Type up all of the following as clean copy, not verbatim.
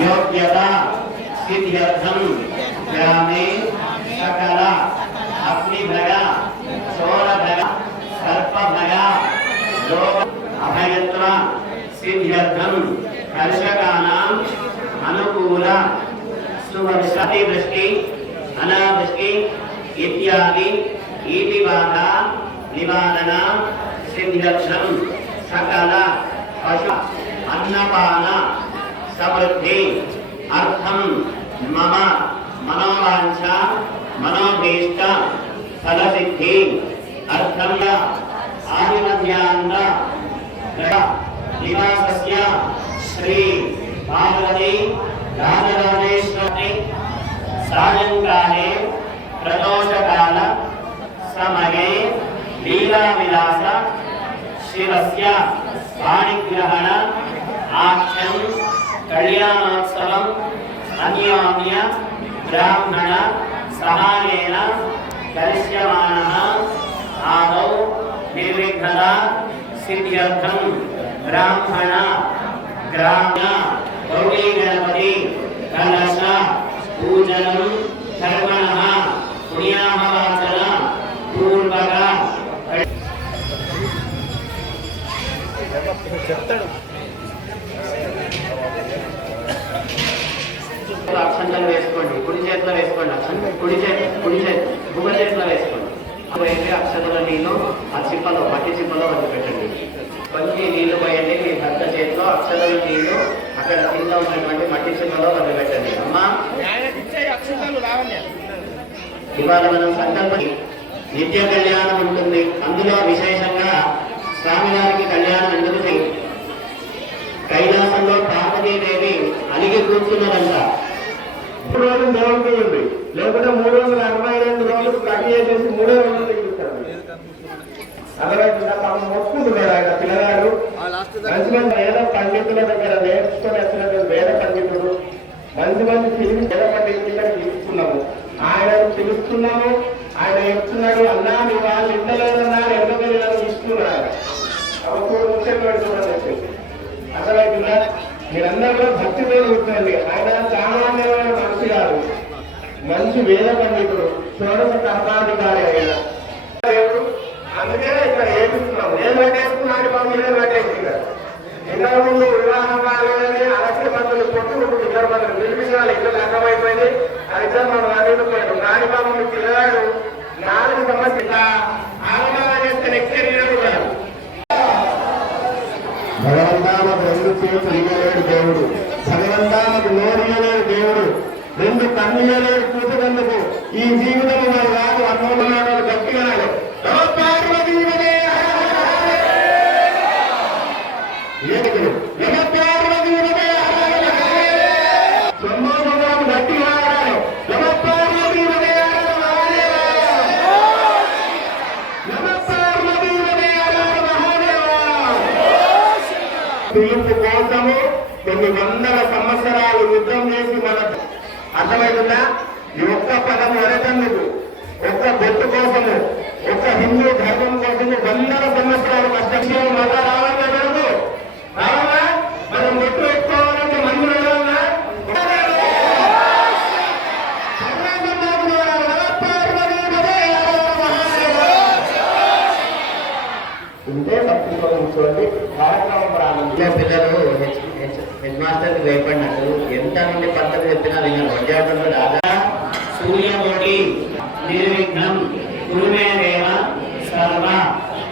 योग्यता सिद्ध्यर्थम ग्रामे सकल अग्निभय चोरभय सर्पभय लोक अभयत्व सिद्ध्यर्थम कर्षकानां अनुकूल सुवर्षति वृष्टि अनावृष्टि इत्यादि ईति बाधा निवारण सिद्ध्यर्थम सकल पशु अन्नपान समृद्धि अर्थम मम मनोवांछा मनोभीष्ट फलसिद्धि अर्थम आदिमध्यांत निवासस्य श्री पार्वती राजराजेश्वरी सायंकाले प्रदोषकाल समये लीलाविलास शिवस्य पाणिग्रहण आख्यं कल्याणोत्सवम् अन्योन्य ब्राह्मण सहायेन करिष्यमाणः आदौ निर्विघ्नता सिद्ध्यर्थं ब्राह्मण ग्राम्य गौरी गणपति कलश पूजनं कर्मणः पुण्याहवाचन पूर्वक అక్షంతలు వేసుకోండి. కుడి చేతిలో వేసుకోండి. కుడి చేతి భువ చేతిలో వేసుకోండి. అయితే అక్షతల నీళ్ళు ఆ చిప్పలో మట్టి చిప్పలో వదిలిపెట్టండి. కొంచెం నీళ్లు పోయండి. మీ భర్త చేతిలో అక్షతల నీళ్లు అక్కడ కింద ఉన్నటువంటి మట్టి చిప్పలో వదిలిపెట్టండి. అమ్మా ఇవాళ మనం సంకల్పం నిత్య కళ్యాణం ఉంటుంది. అందులో విశేషంగా స్వామివారికి కళ్యాణం ఎందుకు చేయండి? కైలాసంలో పార్వతీదేవి అలిగి కూర్చున్నదంట. 3 రోజులు దేవుడికి ఉంది, లేకపోతే 362 రోజులు కట్ చేసేసి 3 రోజులు తిరుగుతారు. అదనంగా పాపం మొత్తుకుంటున్నాడు ఆయన పిల్లగాడు. మంచి మంది వేద పండితుల దగ్గర నేర్చుకొని వచ్చినటువంటి వేద పండితుడు మంచి మంది తిరిగి వేద పండితుల తీసుకున్నాము. ఆయన పిలుస్తున్నాము. ఆయన చెప్తున్నాడు, అన్నా మీ వాళ్ళు ఇంటలేదన్నారు, ఎంతమంది తీసుకున్నారు. అప్పుడు ముఖ్యంగా పెడుతున్నాడు చెప్పేసి అసలు మీరందరూ కూడా భక్తి పెరుగుతుంది. ఆయన సామాన్యమైన మనిషి కాదు, మంచి వేద పండితుడు, షోడశ కర్మాధికారి ఆయన దేవుడు. అందుకే ఇక్కడ ఏడుస్తున్నాం. ఏం కట్టేసుకున్నాడు బాబు, ఇదే కట్టేసుకున్నారు. ఇంతకు ముందు వివాహం కాలేదని అలక్ష మందులు కొట్టుకుంటూ ఇద్దరు మందులు పిలిపించాలి. ఇద్దరు అర్థమైపోయింది. అది ఇద్దరు మనం అడిగిపోయాడు. నాని బాబు పిల్లగాడు 4 సంవత్సరాల ఆగమనం చేస్తే నెక్స్ట్ ఇయర్ కూడా భగవంతామకు 2 చేతులు ఇవ్వలేడు దేవుడు. భగవంతామకు నోరు ఇవ్వలేడు దేవుడు. 2 కన్ను ఇవ్వలేడు కూతురందుకు. ఈ జీవితం వారు కాదు అన్నోడు గట్టిగా పిలుపు కోసము కొన్ని వందల సంవత్సరాలు యుద్ధం చేసి మన అర్థమవుతుందా? ఈ ఒక్క పదం వరకందుకు, ఒక్క బొట్టు కోసము, ఒక్క హిందూ ధర్మం కోసము వందల సంవత్సరాలు కష్టం. మళ్ళా రావాలా కాదు? రావాలా? మనం బొట్టు పెట్టుకోవాలంటే మందులు రావాలా? ఉంటే చూడండి. కార్యక్రమం ప్రారంభంలో పిల్లలు హెడ్ మాస్టర్కి భయపడినట్టు ఎంతమంది పద్ధతి చెప్పినా విన్నారు. విద్యార్థులు రాగా సూర్యకోటి నిర్విఘ్నం గురుమేదేవ సర్వ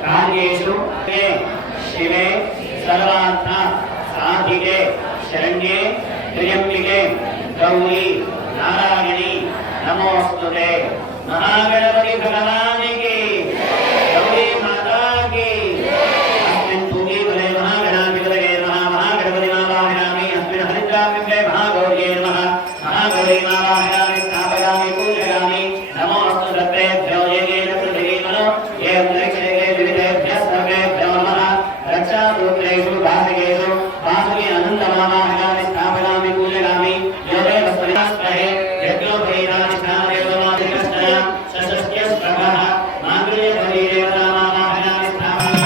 కార్యేషు శివే సర్వార్థ సాధికే శరణ్యే త్ర్యంబికే గౌరీ నారాయణి నమోస్తుతే. మహాగణపతి భగవానికి గౌరీ మాతాకి महागौरी महावाहयामि स्थापयामि पूजयामि नमोऽस्तु सर्वेभ्यो येन पृथिवी मनो ये अंतरिक्षे विविधेभ्यः सर्वेभ्यो नमः रक्षासूत्रेषु भासकेषु वासुकी अनन्तमावाहयामि स्थापयामि पूजयामि यो देवस्वरिणास्त्रहे यज्ञोपरीतानि स्नानदेवमादिकष्टय सशस्त्यस्प्रभः माङ्गल्ये बलिदेवतामावाहयामि स्थापयामि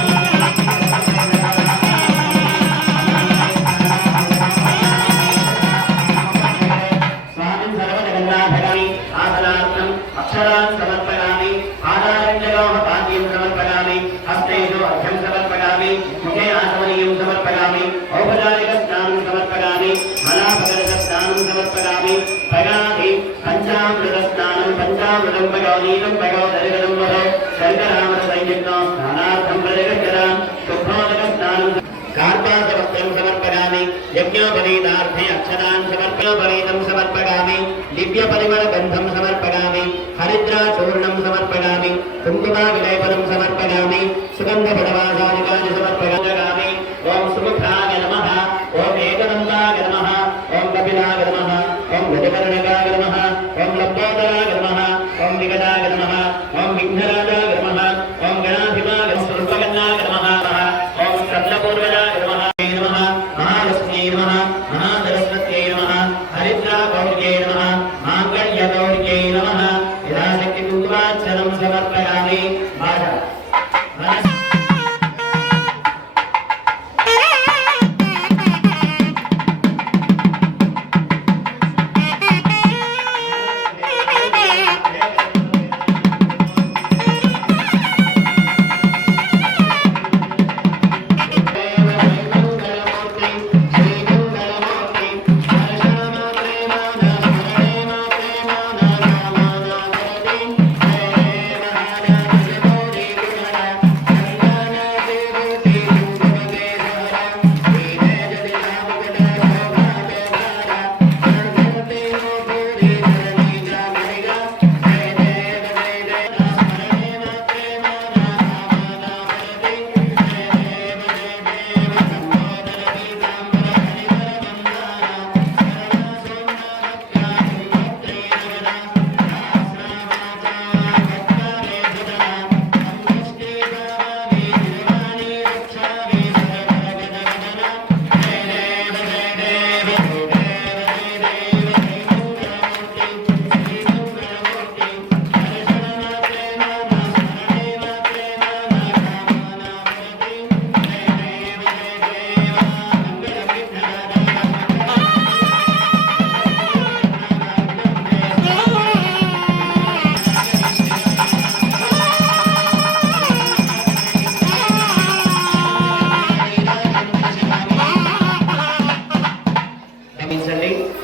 अक्षरान् समर्पयामि आधारण्यलोह पाद्यं समर्पयामि हस्तेषु अर्घ्यं समर्पयामि मुखे आचमनीयं समर्पयामि औपचारिकस्नानं समर्पयामि मलापकलशस्नानं समर्पयामि पगाधि पञ्चामृतस्नानं पञ्चामृतं पयोनीतं पयोदरिगणं वरो शर्करामरसंयुक्तो स्नानार्थं प्रतिगच्छतां शुद्धोदकस्नानं कार्पासवस्त्रं समर्पयामि यज्ञोपवीतार्थे अक्षरान् समर्पयोपवीतं समर्पयामि दिव्यपरिमलगन्धं समर्पयामि हरिद्राचूर्णं समर्पयामि कुङ्कुमाविलेपनं समर्पयामि सुगन्धपटवासादिकानि समर्पयामि ॐ सुमुखाय नमः ॐ एकदन्ताय नमः ॐ कपिलाय नमः ॐ गजकर्णकाय नमः ॐ लम्बोदराय नमः ॐ विकटाय नमः ॐ विघ्नराजाय नमः ॐ गणाधिपाय नमः सर्वगन्नाय नमः ॐ कपिलपूर्वजाय नमः महालक्ष्म्यै नमः महासरस्वत्यै नमः हरिद्रागौर्यै नमः माङ्गल्यगौर्यै नमः यथाशक्ति कुङ्कुमार्चनं समर्पयामि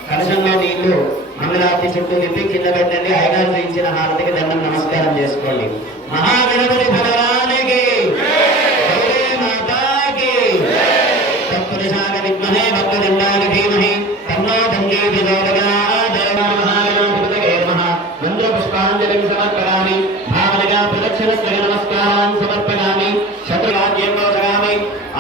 కలశంలో నీళ్లు మంగళారతి చుట్టూ నింపి కింద పెట్టండి. ఐదారు ఇచ్చిన హారతికి దండం నమస్కారం చేసుకోండి. మహాగణపతి భగవానికి మాతాకి తత్పురుషాయ విద్మహే వక్రతుండాయ ధీమహి తన్నో దండే ప్రచోదయాత్. మహాగణాధిపతయే నమః. మంత్రపుష్పాంజలిం సమర్పయామి. భావనగా ప్రదక్షిణస్వయ నమస్కారాన్ సమర్పయామి. శత్రురాజ్యం రోహగామి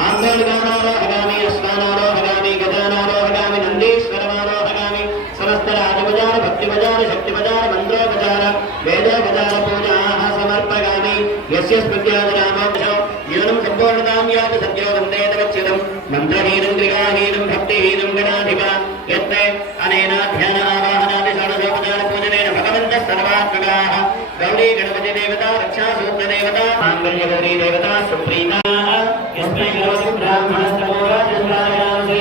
ఆందోళనారోహగామి అశ్వానారోహగామి గజానారోహగామి నందీశ్వరమారోహగామి సమస్త రాజపజార భక్తిపజార శక్తిపజార మంత్రోపచార వేదోపచార పూజాః సమర్పయామి. యస్య స్మృత్యాదనామోక్షో యూనం సంపూర్ణతాం యాతి సత్యో వందే తవచ్యుతం. మంత్రహీనం క్రియాహీనం భక్తిహీనం గణాధిప యత్తే అనేన ధ్యాన ఆవాహనాది షోడశోపచార పూజనేన భగవంతః సర్వాత్మకాః. గౌరీ గణపతి దేవత రక్షాసూత్ర దేవత మాంగళ్య గౌరీ దేవత సుప్రీతా యస్మై గౌరీ బ్రాహ్మణస్తమోరాజంద్రాయాసి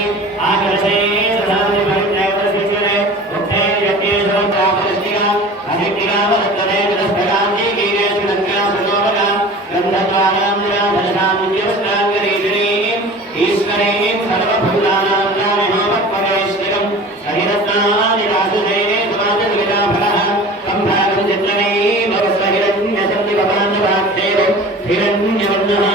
ఆకర్షే దదామి భక్త్యైవస్మిశ్వరే ఉక్తే యజ్ఞేశో తాపరిష్టిగా అధిక్తిగా వరత్తరే విదస్పగాంజీ గీరేషు నంద్యా సులోభగా గంధద్వారాం నిరాధనశాం విద్యవస్త్రాంగరీషిణీం ఈశ్వరీం సర్వభూతానాం జ్ఞానమోపక్వరేశ్వరం హరిరత్నాని రాజుదే సమాజవిదాఫలః సంభాగం చిత్రమీ భవస్వహిరణ్యసన్నిభవాన్నవాక్షేవం హిరణ్యవర్ణః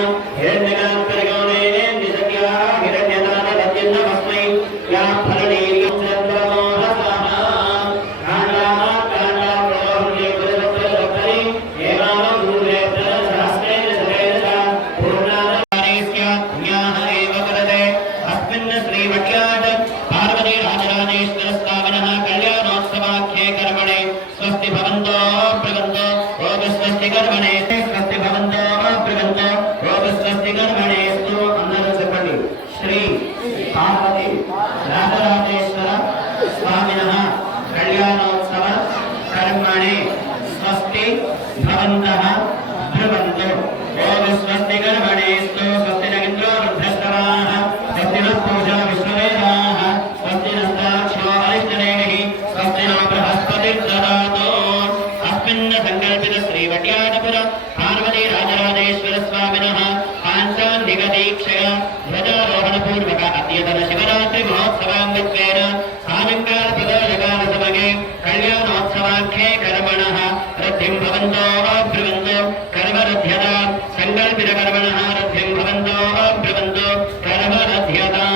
सायंकाल प्रदोषकाल समये कल्याणोत्सवाख्ये कर्मणः रद्धिं भवन्तो ब्रुवन्तो कर्मरध्यता संकल्पितकर्मणः रद्धिं भवन्तो ब्रुवन्तो कर्मरध्यता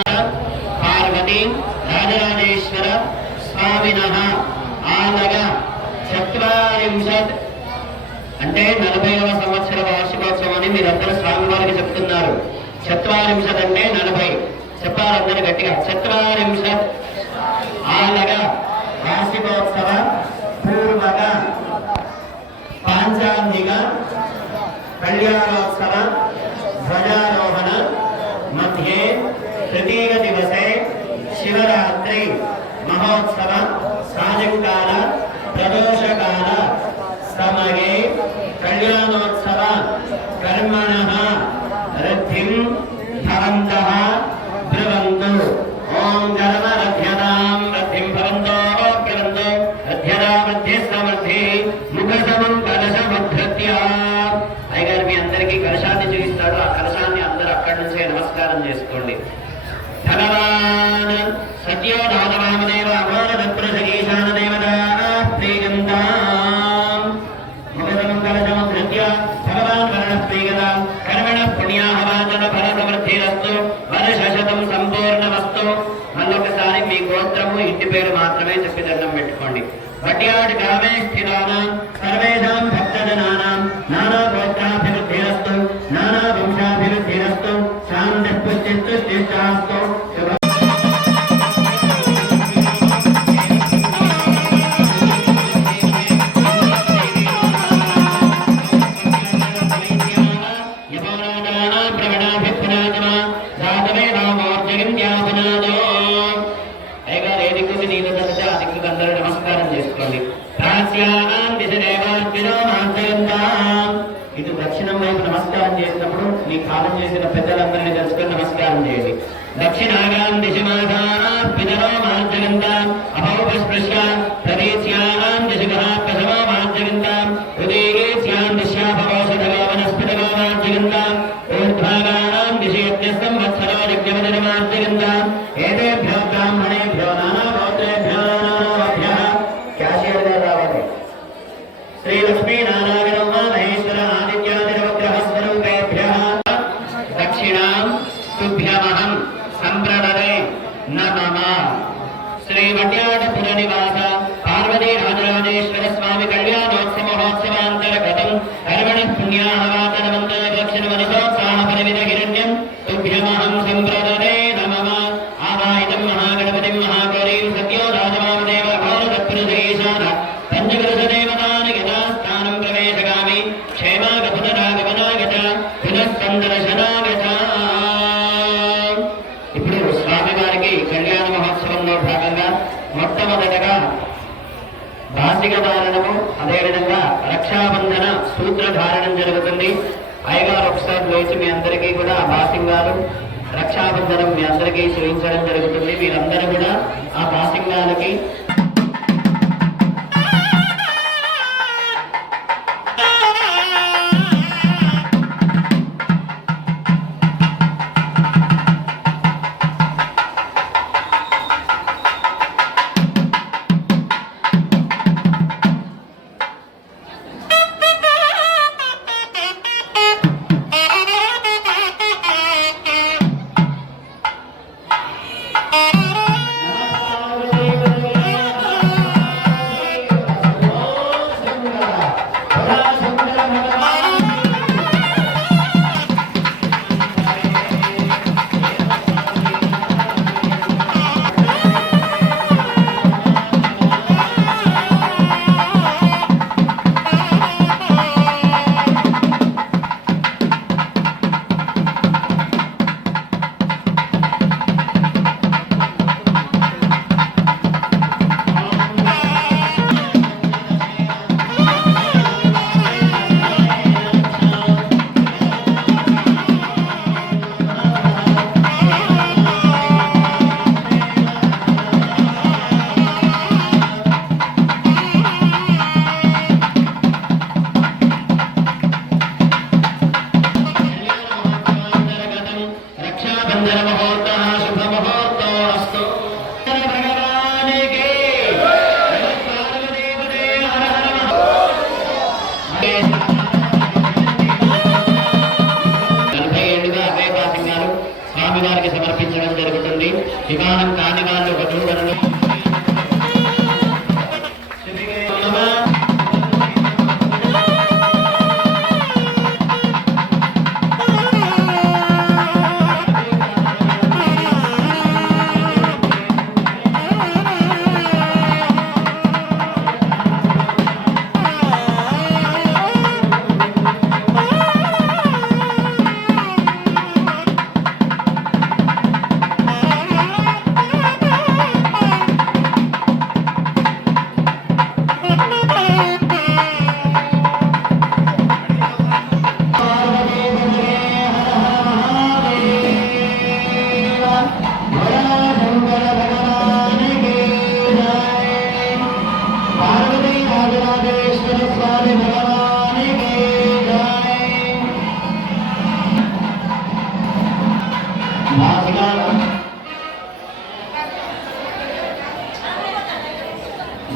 पार्वती राजराजेश्वर स्वामिनः आलग 40 అంటే 40వ సంవత్సర వార్షికోత్సవాన్ని మీరందరూ స్వామివారికి చెప్తున్నారు. 40 అంటే 40 చెప్పాలందరూ గట్టిగా. 40 ఆలగ వార్షికోత్సవ పూర్వక పాంచాంగిక కళ్యాణోత్సవ ధ్వజారోహణ మధ్యే తృతీయ దివసే శివరాత్రి మహోత్సవ సాయంకాల ప్రదోషకాల సమये कल्याणोत्सव कर्मणः रद्धिं भवन्तः ब्रुवन्तु ओं कर्मरध्यतां रद्धिं भवन्तो ब्रुवन्तु रध्यता मध्ये समर्थे मुखसमं कलशमुद्धृत्य అయ్యగారు మీ అందరికీ కలశాన్ని చూపిస్తాడు. ఆ కలశాన్ని అందరూ అక్కడి నుంచే నమస్కారం చేసుకోండి. భగవాన్ సత్యో నాదవామదేవ అమోర తత్పురుష ఈశాన దేవతా ప్రియగంతా भगवान वर्णप्रीगता कर्मण पुण्याहवाचन फल समृद्धिरस्तु वर्षशतं संपूर्णमस्तु. మళ్ళొకసారి మీ గోత్రము ఇంటి పేరు మాత్రమే చెప్పి దండం పెట్టుకోండి. వట్యాడి గ్రామే స్థితానాం సర్వేషాం భక్తజనానాం నానా గోత్రాభివృద్ధిరస్తు నానా వంశాభివృద్ధిరస్తు శాంతిః పుష్టిస్తు శ్రేష్ఠాస్తు. ఇటు దక్షిణం వైపు నమస్కారం చేసినప్పుడు మీ కాలం చేసిన పెద్దలందరినీ తెలుసుకొని నమస్కారం చేయండి. దక్షిణాగాం దిశమాధానాం పితరో మార్జగంతాం అభౌపస్పృశ్య ప్రదేశ్యానాం దిశగః ప్రథమో మార్జగంతాం ఉదయేస్యాం దిశ్యాభవౌషధగో వనస్పతిగో మార్జగంతాం ఊర్ధ్వాగానాం దిశయజ్ఞస్తం వత్సరో యజ్ఞవదన మార్జగంతాం ఏతేభ్యో బ్రాహ్మణేభ్యో నానా గోత్రేభ్యో నానాభ్యః. క్యాషియర్ గారు రావాలి. శ్రీ లక్ష్మీ నారాయణ మహేశ్వర ఆదిత్యాదినవగ్రహస్వరూపేభ్యః దక్షిణాం తుభ్యమహం సంప్రదదే నమః. శ్రీ వడ్యాటపుర నివాస పార్వతీ రాజరాజేశ్వర స్వామి కళ్యాణోత్సవ మహోత్సవాంతర్గతం కర్మణ పుణ్యాహవాచనవంతర దక్షిణ మనసోత్సాహ పరిమిత హిరణ్యం తుభ్యమహం సంప్రదదే నమః. ఆవాహితం మహాగణపతిం మహాగౌరీం సత్యో రాజవామదేవ ఘోర తత్పురుష ఈశాన పంచపురుష దేవతాని యథాస్థానం ప్రవేశగామి క్షేమాగమనాగమనాగత పునఃసందర్శనాగత. ఇప్పుడు స్వామివారికి కళ్యాణ మహోత్సవంలో భాగంగా మొట్టమొదటగా బాసిక ధారణము, అదేవిధంగా రక్షాబంధన సూత్రధారణం జరుగుతుంది. అయ్యగారు ఒకసారి లేచి మీ అందరికీ కూడా ఆ బాసింగాలు రక్షాబంధనం మీ అందరికీ చూపించడం జరుగుతుంది. మీరందరూ కూడా ఆ బాసింగాలకి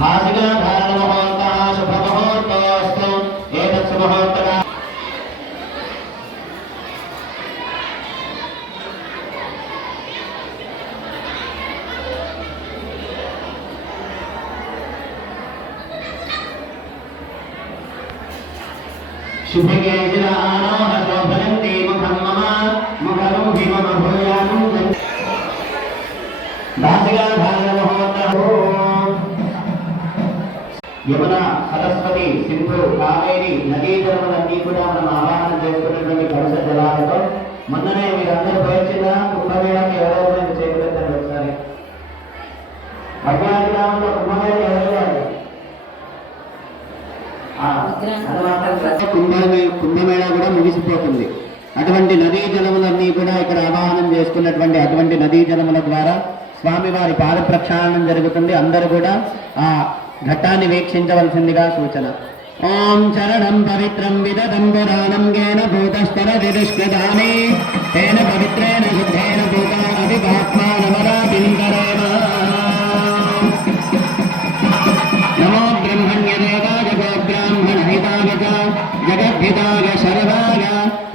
भासिका धारण मुहूर्तः शुभ मुहूर्तोऽस्तु एतत् सुमुहूर्तः शुभकेशिराणोः शोभयन्ति मुखं मम मुखं हिमम भूयानं भासिका धारण मुहूर्तः यमुना सरस्वती సింధు కావేరి నదీ జలములన్నీ కూడా మనం ఆవాహన చేసుకున్నటువంటి కలశ జలాలతో మొన్ననే మీరందరూ పోయించిన కుంభమేళకి ఎవరెవరైనా చేకూరుతారు ఒకసారి భగవాన్ కుంభమేళ ఎవరు కుంభమేళ కూడా ముగిసిపోతుంది. అటువంటి నదీ జలములన్నీ కూడా ఇక్కడ ఆవాహనం చేసుకున్నటువంటి అటువంటి నదీ జలముల ద్వారా స్వామివారి పాద ప్రక్షాళనం జరుగుతుంది. అందరూ కూడా ఆ ఘట్టాన్ని వీక్షించవలసిందిగా సూచన. ఓం చరణం పవిత్రం విదతం పురాణం గేన భూతస్తర విదుష్కృతాని తేన పవిత్రేణ శుద్ధేన భూతా అవిపాత్మానవరాపింకరేమ. నమో బ్రహ్మణ్యదేవాయ గోబ్రాహ్మణ హితాయ జగద్ధితాయ శరదాయ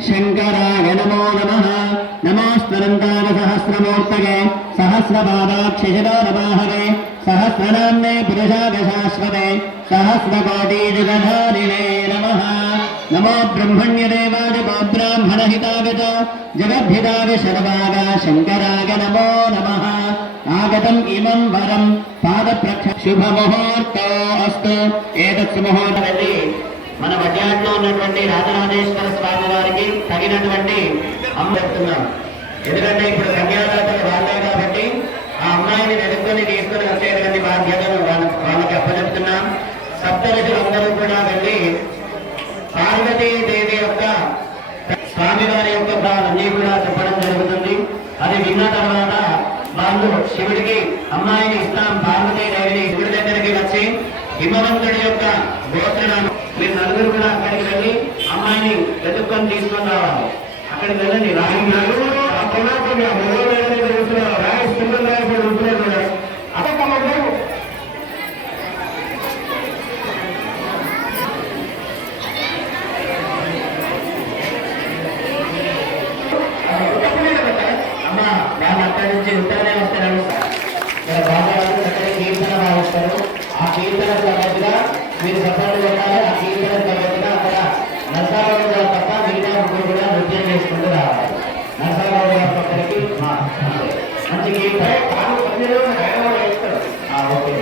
శంకరాయ నమో నమః. నమోస్తనంతాయ సహస్రమూర్తయే సహస్రపాదాక్షిశిరో నమాహరే सहस्रनाम्ने पुरुषाय शाश्वते सहस्रकोटिजगधारिणे नमः. नमो ब्रह्मण्यदेवाय गोब्राह्मणहिताय च जगद्धिताय शर्वाय शङ्कराय नमो नमः. आगतम् इमं वरं पादप्रक्ष शुभमुहूर्तो अस्तु एतत् सुमुहूर्तमध्ये మన బడ్జెట్లో ఉన్నటువంటి రాజరాజేశ్వర స్వామి వారికి తగినటువంటి అమ్మేస్తున్నాం. ఎందుకంటే ఇప్పుడు కన్యాదాతలు వాళ్ళే కాబట్టి ఆ అమ్మాయిని వెనుకొని తీసుకుని వచ్చేటువంటి బాధ్యతను వాళ్ళకి అప్పచెప్తున్నాం. సప్తఋషులందరూ కూడా వెళ్ళి పార్వతీదేవి యొక్క స్వామివారి యొక్క అన్నీ కూడా చెప్పడం జరుగుతుంది. అది విన్న తర్వాత వాళ్ళు శివుడికి అమ్మాయిని ఇస్తాం పార్వతీదేవిని శివుడి దగ్గరికి వచ్చి హిమవంతుడి యొక్క గోత్రాన్ని మీరు నలుగురు కూడా అక్కడికి వెళ్ళి అమ్మాయిని వెతుక్కొని తీసుకొని రావాలి. అక్కడికి వెళ్ళండి అమ్మా వాళ్ళు అక్కడి నుంచి ఉత్తరనే వస్తారు. కీర్తన భావిస్తారు. ఆ కీర్తన తగ్గట్టుగా మీరు సఫలం కొట్టాలి. ఆ కీర్తన తగ్గట్టుగా అక్కడ నరసారావు గారు తప్ప మిగతా ముగ్గురు కూడా నృత్యం చేసుకుంటూ రావాలి. నరసారావు గారి పక్కనకి మంచి కీర్తన ఓకే.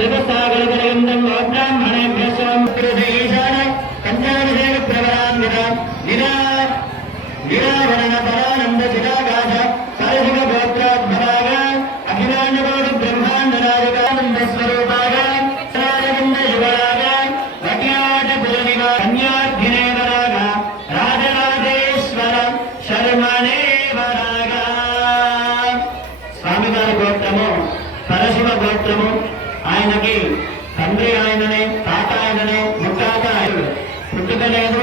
చతుస్సాగరపర్యంతం బ్రాహ్మణేభ్యः ఈశాన కన్యాభిషేక ప్రవరాన్విత నిరావరణ పరానంద చిరాకాశ పరశివ గోత్రోద్భవాగ అఖిలాండకోటి బ్రహ్మాండ నాయకానంద స్వరూపాగ రాజగింద యువరాగ వట్యాటపురనివ కన్యార్థినేవరాగ రాజరాజేశ్వర శర్మణేవరాగ. స్వామివారి గోత్రము పరశివ గోత్రము. ఆయనకి తండ్రి ఆయననే, తాత ఆయననే, ముత్తాత ఆయన పుట్టుక లేదు.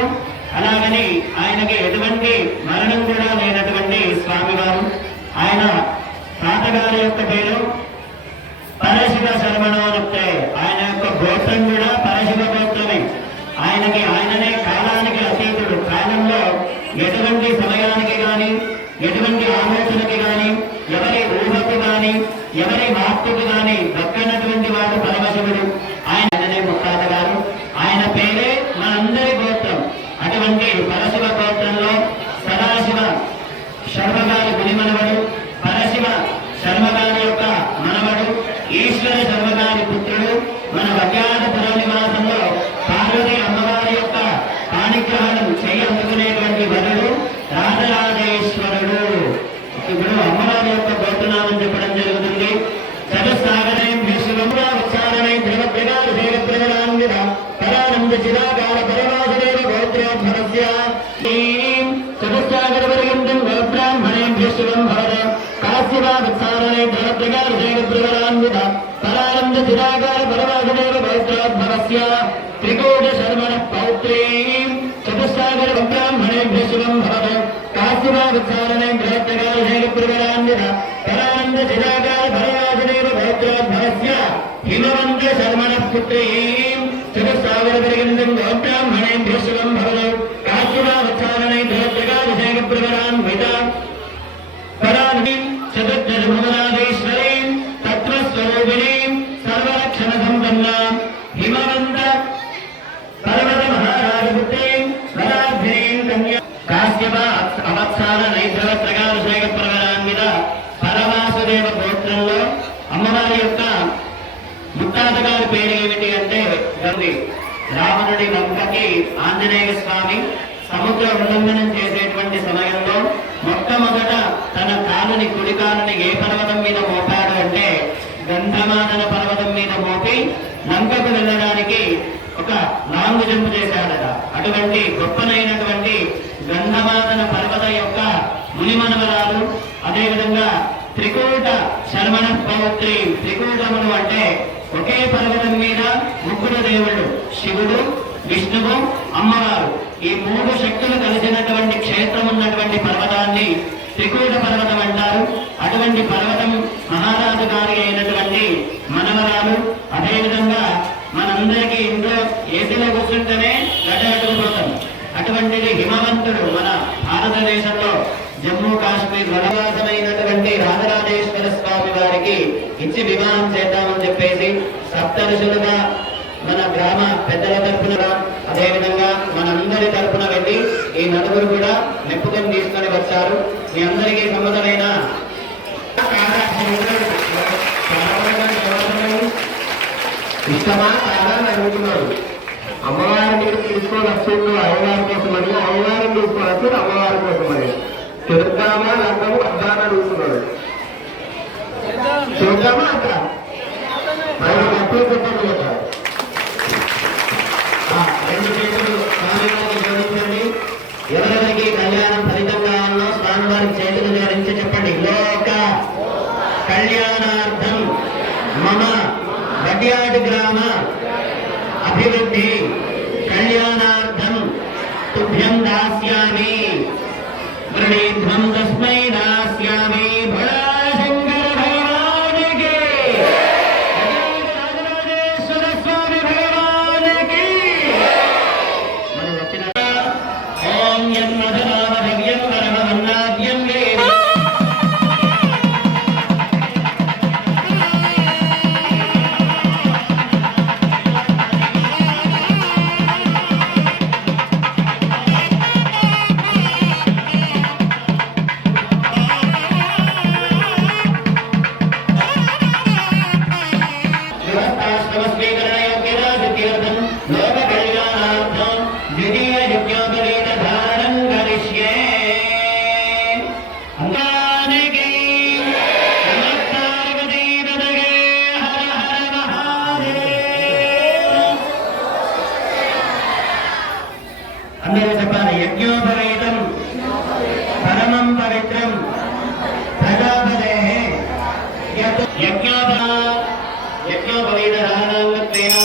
అలాగని ఆయనకి ఎటువంటి మరణం కూడా లేనటువంటి స్వామివారు. ఆయన తాతగారి యొక్క పేరు పరశివ శర్మణోనుక్తే. ఆయన యొక్క గోత్రం కూడా పరశివ గోత్రమే. ఆయననే కాలానికి అతీతుడు. కాలంలో ఎటువంటి సమయానికి గాని, ఎటువంటి ఆలోచనకి గాని, ఎవరి ఊహకు గాని, ఎవరి వాక్కుకు గాని దక్కనటువంటి వాడు పరమశివుడు. ఆయననే ముత్తాత గారు. ఆయన పేరే మనందరి గోత్రం. అటువంటి పరశివ గోత్రంలో సదాశివ శర్మగారి గుడి మనవడు, పరశివ శర్మగారి యొక్క మనవడు, ఈశ్వర శర్మగారి పుత్రుడు, మన వట్యాటపుర నివాసంలో పార్వతి అమ్మవారి యొక్క పాణిగ్రహణం చేయి అందుకునేటువంటి వరుడు రాజరాజేశ్వరుడు. ఇప్పుడు అమ్మవారి యొక్క గోత్రనామం చెప్పడం జరుగుతుంది. చతుస్సాగరే విశ్వముగా ఉచ్చారణై ద్రవప్రగారుషేక ప్రవరాన్విత పరానంద చిరాకార పరమాసుదేవ గోత్రోద్భవస్య చతుస్సాగరపర్యంతం గోబ్రాహ్మణేభ్యः శుభం భవత. కాశ్యపాదుచ్చారణై ద్రవప్రగారుషేక ప్రవరాన్విత పరానంద చిరాకార పరమాసుదేవ గోత్రోద్భవస్య త్రికోట శర్మణ పౌత్రీం చతుస్సాగర బ్రాహ్మణేభ్యः శుభం భవత. కాశ్యపాదుచ్చారణై ద్రవప్రగారుషేక ప్రవరాన్విత పరానంద చిరాకార పరమాసుదేవ గోత్రోద్భవస్య హిమవంత శర్మణ పుత్రీం చతుస్సాగరపర్యంతం గోబ్రాహ్మణేభ్యः శుభం భవత. కాశ్యపాదుచ్చారణై ద్రవప్రగారుషేక ప్రవరాన్విత పరాన్విం చతుర్దశభువనాధీశ్వరీం తత్వస్వరూపిణీం సర్వలక్షణ సంపన్నాం హిమవంత పర్వత మహారాజపుత్రీం వరాధ్రీం కన్యా కాశ్యప అవత్సాల నైద్రవ త్రగారుషేక ప్రవరాన్విత పరమాసుదేవ గోత్రంలో అమ్మవారి యొక్క ముత్తాత గారి పేరు ఏమిటి అంటే గండి. రావణుడి లంకకి ఆంజనేయ స్వామి సముద్ర ఉల్లంఘనం చేసేటువంటి సమయంలో మొట్టమొదట తన కాలుని, కుడి కాలుని ఏ పర్వతం మీద మోపాడు అంటే గంధమాదన పర్వతం మీద మోపి లంకకు వెళ్ళడానికి ఒక లాంగ్ జంప్ చేశాడట. అటువంటి గొప్పనైనటువంటి గంధమాదన పర్వత యొక్క మునిమనవరాలు. అదేవిధంగా త్రికూట శర్మణ పౌత్రి. త్రికూటములు అంటే ఒకే పర్వతం మీద ముగ్గురు దేవుళ్ళు, శివుడు, విష్ణువు, అమ్మవారు. ఈ మూడు శక్తులు కలిసినటువంటి క్షేత్రం ఉన్నటువంటి పర్వతాన్ని త్రికూట పర్వతం అంటారు. అటువంటి పర్వతం మహారాజు గారి అయినటువంటి మనవరాలు. అదేవిధంగా మనందరికీ ఇంట్లో ఏసీలో కూర్చుంటేనే గడ్డగట్టుకుపోతాం. అటువంటిది హిమవంతుడు మన భారతదేశంలో జమ్మూ కాశ్మీర్ వనవాసమైనటువంటి రాజరాజేశ్వర స్వామి వారికి ఇచ్చి వివాహం చేద్దామని చెప్పేసి సప్తరుషులుగా మన గ్రామ పెద్దల తరపున, అదేవిధంగా మనందరి తరపున వెళ్ళి ఈ నలుగురు కూడా నెప్పుకొని తీసుకొని వచ్చారు. మీ అందరికీ సమ్మతమైన ఇష్టమా కాదా అని అడుగుతున్నాడు. అమ్మవారిని తీసుకొని వస్తుంది అమ్మవారి కోసం అని, అమ్మవారిని తీసుకొని వస్తుంది అమ్మవారి కోసం అని. తిరుద్దామా లంకము అద్దాన్ని అడుగుతున్నాడు. చూద్దామా అక్కడ మరి గట్టి చెప్పండి కదా. రెండు చేతులు స్వామివారికి జోడించండి. ఎవరెవరికి కళ్యాణం ఫలితంగా ఉన్నో స్వామివారికి చేతులు జోడించి చెప్పండి. లోక కళ్యాణార్థం మమ వడ్యాడ్ గ్రామ అభివృద్ధి కళ్యాణార్థం తుభ్యం దాస్యామి ప్రణీధ్వం తస్మై దాస్యామి. భోళాశంకర భగవానికి, రాజరాజేశ్వర స్వామి భగవానికి. మరి వచ్చిన ఓం యన్మధనామధివ్యం పరమవన్నాద్యం వేది అందరూ చెప్పాలి. యజ్ఞోపవీతం పరమం పవిత్రం ప్రజాపతే యజ్ఞోపవీత ధారణాంగత్వేన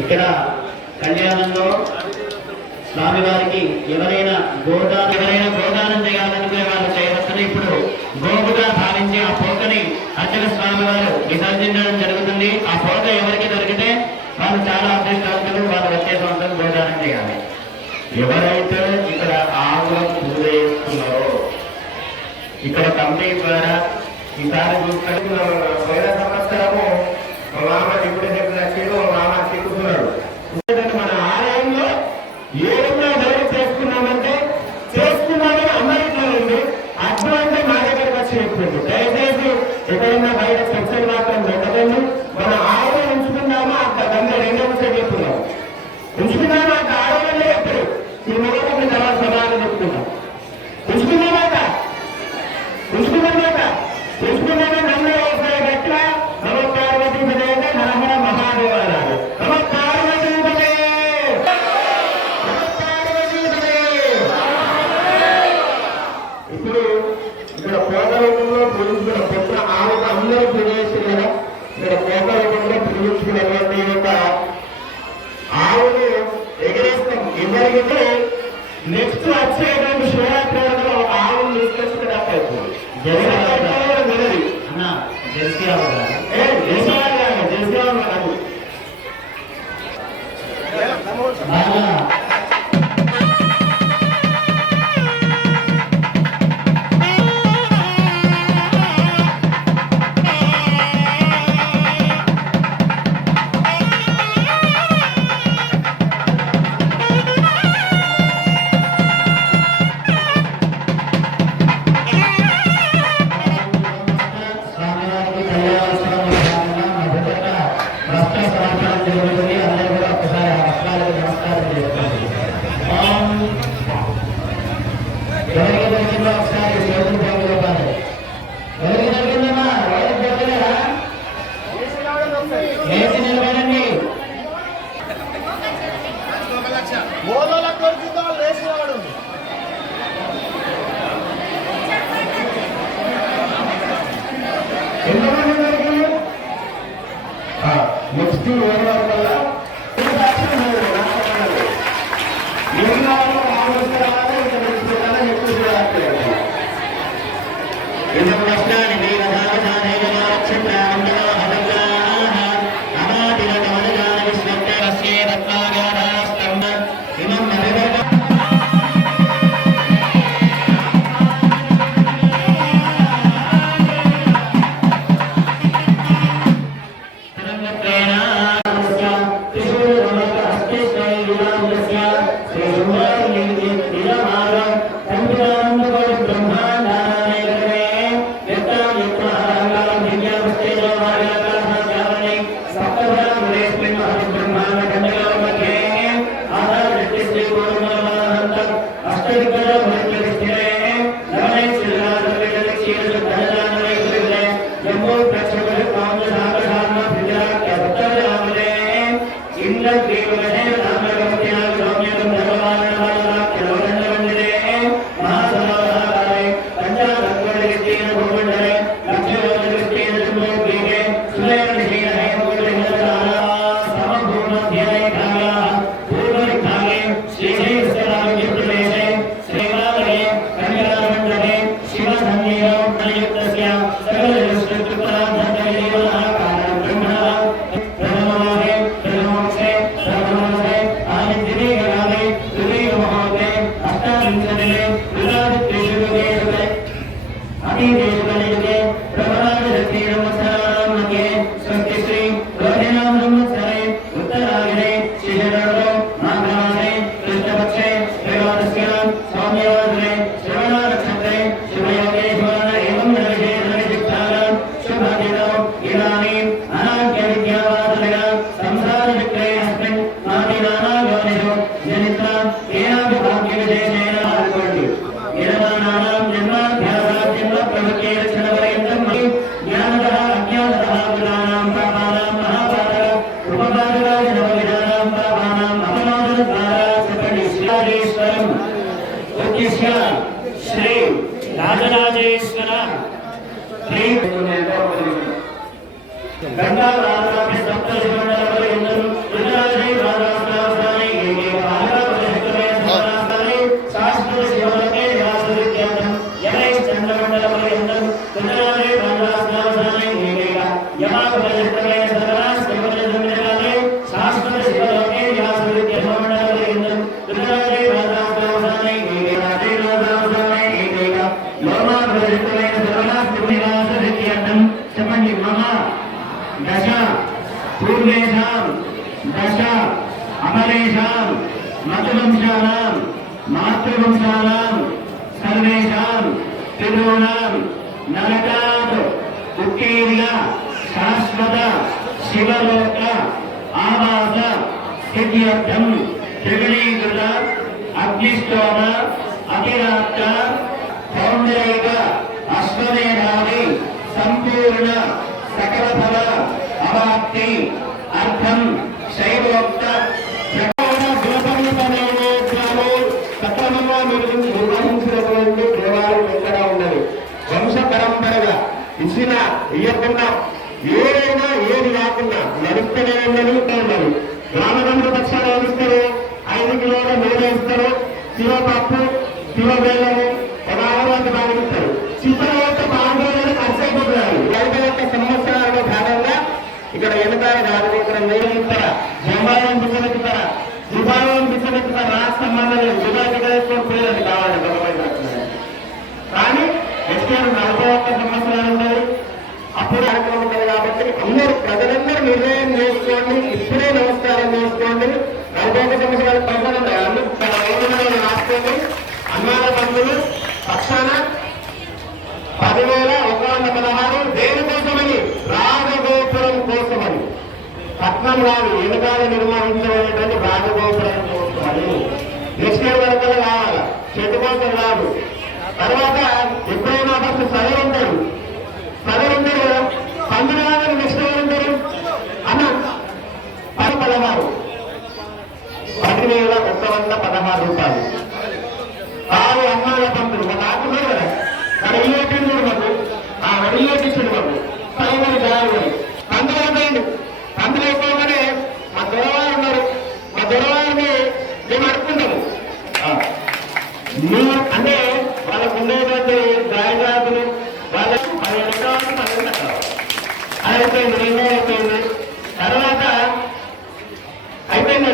ఇక్కడ కళ్యాణంలో స్వామివారికి ఎవరైనా గోదానం చేయాలనుకునే వాళ్ళు చేయవచ్చని ఇప్పుడు గోపుగా భావించి ఆ పోకని అర్చక స్వామి వారు విసర్జించడం జరుగుతుంది. ఆ పోక ఎవరికి దొరికితే వాళ్ళు చాలా అదృష్టవంతులు, వాళ్ళు వచ్చే సంవత్సరం గోదానం చేయాలి. ఎవరైతే ఇక్కడ ఆవుల పూజ చేస్తున్నారో ఇక్కడ కమిటీ ద్వారా ఈసారి పోయిన సంవత్సరము మామ ఇప్పుడు చెప్పినట్టు మామ చిక్కుతున్నాడు. మన ఆలయంలో ఏదైనా డెవలప్ చేసుకున్నామంటే చేసుకున్నామని అందరిలో ఉంది. అర్థం అంటే మా దగ్గరకు వచ్చి చెప్తుంది. దయచేసి ఎక్కడైనా బయట చర్చలు మాత్రం పెట్టదండి. మన ఆలయం ఉంచుకున్నామా అంత గంగ రెండో విషయం చెప్తున్నాం. ఉంచుకున్నామా అంత ఆడవాళ్ళే ఎప్పుడు ఈ మొదటి తర్వాత సమాధానం చెప్తున్నాం. ఉంచుకున్నామాట నన్ను ఒకసారి గట్ల నమస్కారవతి నరహర మహాదేవాలు ఇప్పుడు ఇక్కడ పోగరూపంలో పూజించుకున్న పుత్ర ఆమెకు అందరూ పూజిస్తారు కదా. ఇక్కడ పోగరూపంలో పూజించుకున్నటువంటి యొక్క ఆవును ఎగరేస్తాం. ఎవరికైతే నెక్స్ట్ వచ్చేటువంటి శివరాత్రి వరకు ఒక ఆవును తీసుకొచ్చుకుని తప్పైపోతుంది. జెర్సీ ఆవు నెక్స్ట్ శ్రీ सौम्यवादने श्रवण नक्षत्रे शुभयोगे शुभन एवं नरके नरसिद्धानां शुभदिनो इदानीम् अनाद्य विद्यावादनेन संसारचक्रे अस्मिन् आदिनानां योनिषु जनित्वा केनापि भाग्यविशेषेण आर्कोटि यजमानानां जन्माभ्यासात् जन्मप्रवृत्ते रक्षणपर्यन्तं ज्ञानतः अज्ञानतः गुणानां पापानां महापातक उपपादकाय नवविधानां पापानाम् अपमादद्वारा सपरिश्रादेश्वरम् उद्दिश्य श्री राजराजेश्वर श्री गंगाराधाभि सप्तशिवमण्डलपर्यन्तं रुद्राजै राधास्थाने बालराजशक्तमे शाश्वत शिवलोके व्यासविद्यार्थं यमैश्चन्द्रमण्डलपर्यन्तं रुद्राजै राधास्थाने यमापदशक्तमे सर्वास्कल्पजन्मकाले शाश्वत शिवलोके व्यासविद्यार्थमण्डलपर्यन्तं रुद्राजै राधास्थाने राधे राधास्थाने लोमापदशक्तमे सर्वास्कल्पजन्मकाले शपन्नि मम दश पूर्वेषां दश अमरेषां मतवंशानां मातृवंशानां सर्वेषां पितॄणां नरकात् उत्कीर्य शाश्वत शिवलोक आवास सिद्ध्यर्थं त्रिगुणीकृत अग्निष्टोम अतिरात्र पौण्डरीक अश्वमेधादि संपूर्ण सकल फल अवाप्ति अर्थम शैवोक्त సక్రమంగా నిర్వహించినటువంటి దేవాలయం ఎక్కడ ఉన్నది వంశ పరంపరగా ఇచ్చిన ఇయ్యకుండా ఏదైనా ఏది కాకుండా నడుస్తూనే ఉన్నది ఉన్నది గ్రామదండ పక్షాలు ఏమిస్తారు 5 కిలోల నూనె ఇస్తారు కిలో పప్పు కిలో బెల్లము 16 బాగిస్తారు చిత్తరవత బాగుండాలని ఖర్చు అయిపోతున్నారు 51 సంవత్సరాల భాగంగా ఇక్కడ ఎనకాయ రాజగోపురం నిర్వహిస్తారా జమాలను పిచ్చబెట్టుతారా దుబాయలను పిచ్చబెట్టుతారా రాష్ట్ర సంబంధం లేదు దుబాయ్ పేరు కావాలి కానీ ఎస్కేర్ 41 సంవత్సరాలు ఉన్నది అప్పుడు కార్యక్రమం ఉంటుంది కాబట్టి అందరూ ప్రజలందరూ నిర్ణయం చేసుకోండి ఇప్పుడే నమస్కారం చేసుకోండి 41 సంవత్సరాలు పైసలు ఉంటాయి అన్ని రాసుకోండి అన్నాల బంధువులు పక్షాన 10,116 దేనికోసమని రాజగోపురం కోసమని పట్నం రాదు వెనుకాల నిర్వహించబడేటువంటి రాజగోపురం కోసమని నెక్స్ట్ ఇయర్ వరకు కావాలి చెట్టు కోసం రాదు తర్వాత ఎప్పుడైనా ఫస్ట్ సదరు ఉంటాడు కదా పండుగ నెక్స్ట్ ఎవరు ఉంటారు అన్న 16 10,116 రూపాయలు ఆరు అమ్మాయిల పంతులు మా డాక్టర్ కదా అడిగేటిండు మాకు అడిగేటించుడు మాకు పైన జాగ్రత్త పంతులు అయిపోయింది పంతులు అయిపోగానే మా దొరవారు ఉన్నారు మా దొరవారిని మేము అడుపుకుంటాము అంటే వాళ్ళకు ఉండేటువంటి జాగ్రత్తలు వాళ్ళకు 10 ఎకరాలు 10 ఎకరాలు అయిపోయింది 2 అయిపోయింది తర్వాత అయిపోయింది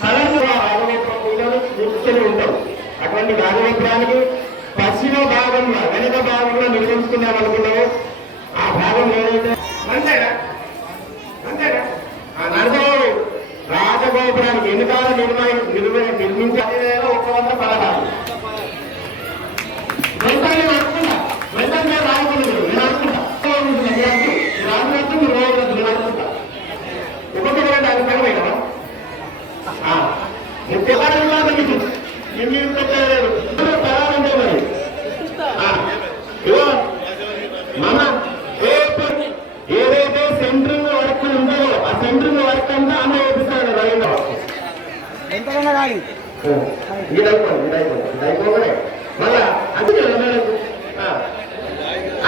సదరు రాజగోపుర పూజలు కూర్చొని ఉంటాం అటువంటి రాజగోపురానికి పశ్చిమ భాగంలో వెనుక భాగంలో నిర్మించుకున్నాం అనుకున్నాము ఆ భాగం ఏదైతే అంతేనా ఆ నరసరావు రాజగోపురానికి ఎన్నికాల నిర్మించి 116 వెంటనే అనుకుంటా వెంటనే రాజుకున్నాడు నేను అనుకుంటా రాజు మీరు రోజు నేను అనుకుంటా ఒకటి రెండు అది పని కదా తెల్లారిలా మీరు పెట్టలేదు తయారంటే మరి మన ఏదైతే సెంట్రింగ్ వర్క్ ఉందో ఆ సెంట్రింగ్ వర్క్ అంతా అన్న వేపిస్తాడు రైల్లో ఇదైపోయి మళ్ళా అది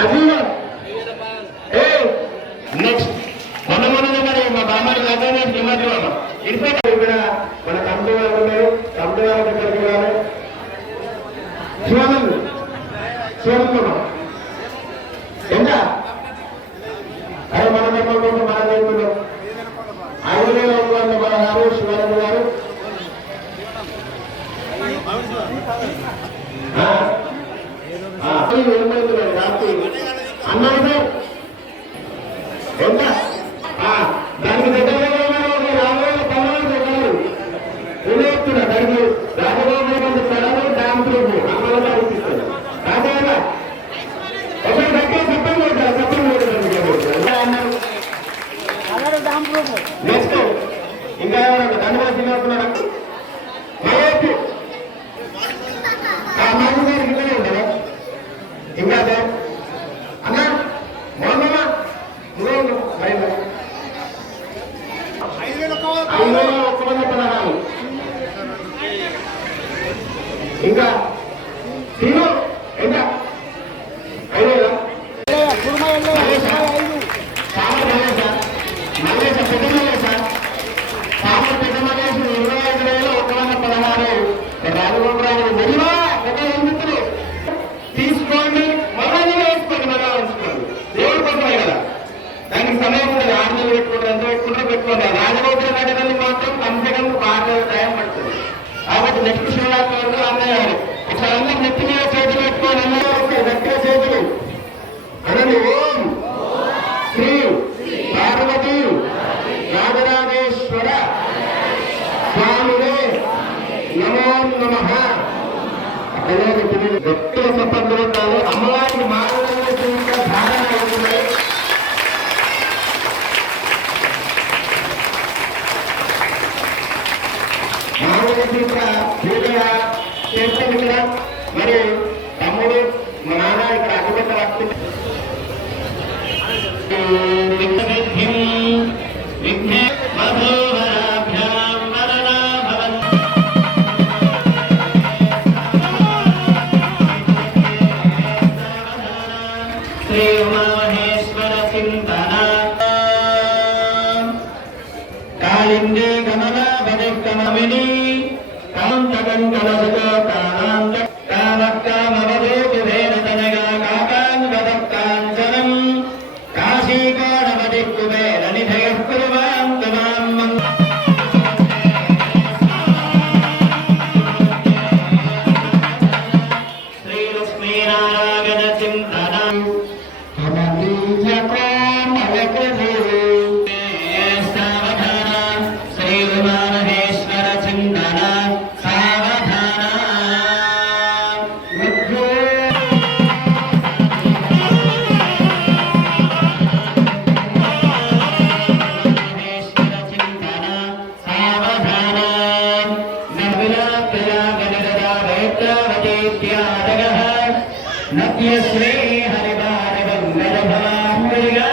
అది నెక్స్ట్ మొన్న మరి మా బామ్మారి దగ్గర హిమాద్రి ఇన్ఫాక్ట్ ఇక్కడ మన కమిటీ వారు ఉన్నారు కమిటీ వారి దగ్గరికి రావాలి శివానంద ఎంత అదే మన దగ్గర మన రైతులు 5,116 శివానంద గారు రాత్రి అన్నారు సార్ ఎంత దానికి దగ్గర 50,000 పనులు దానికి రాజబాబు ఇంకా సీను ఇంకా అయినా తీసుకోండి, మళ్ళీ వేసుకోండి, మళ్ళీ ఉంచుకోండి. దేవుడి కోసమే కదా, దానికి సమయం ఉంటుంది. 6 నెలలు పెట్టుకుంటారు, ఎంత పెట్టుకుంటారో పెట్టుకోండి. రాజగోపురం కట్టడానికి మాత్రం కంపెనీ బాగా టైం పడుతుంది. కాబట్టి నెక్స్ట్ శివరాత్రి వరకు అన్నయ్య ఒకసారి అందరూ నెత్తి మీద చేతులు పెట్టుకోండి. అన్నయ్య ఒకసారి గట్టిగా చేతులు అనండి. ఓం శ్రీ పార్వతి రాజరాజేశ్వర స్వామినే నమో నమః. గట్టిగా సంపర్కం ఉంటారు. అమ్మవారికి మార్గదర్శకంగా ధారణ అవుతున్నాయి. మార్గదర్శక పూజగా చేస్తాను ఇక్కడ. మరి తమ్ముడు మా నాన్న ఇక్కడ అడ్డుపట్ట వస్తుంది. శ్రీ ఉమామహేశ్వర చింతన కాళిందే కమల భజకమమిని కాంతకం కలసక కాంత కామకామవధూతు వేదతనగా కాకాంగదక్కాంచనం కాశీకాణపతి కుబేర నిధయ కుర్వాంతమాం శ్రీ లక్ష్మీనారాయణ చింతన శ్రీ ఉమామహేశ్వర చింతన సావధాన మహేశ్వర చింతన సావధాన నవిలా ప్రయాగనిరదా వైత్రావతీత్యాదగః నవ్యశ్రీ హరివారివంగరభవాంబిగా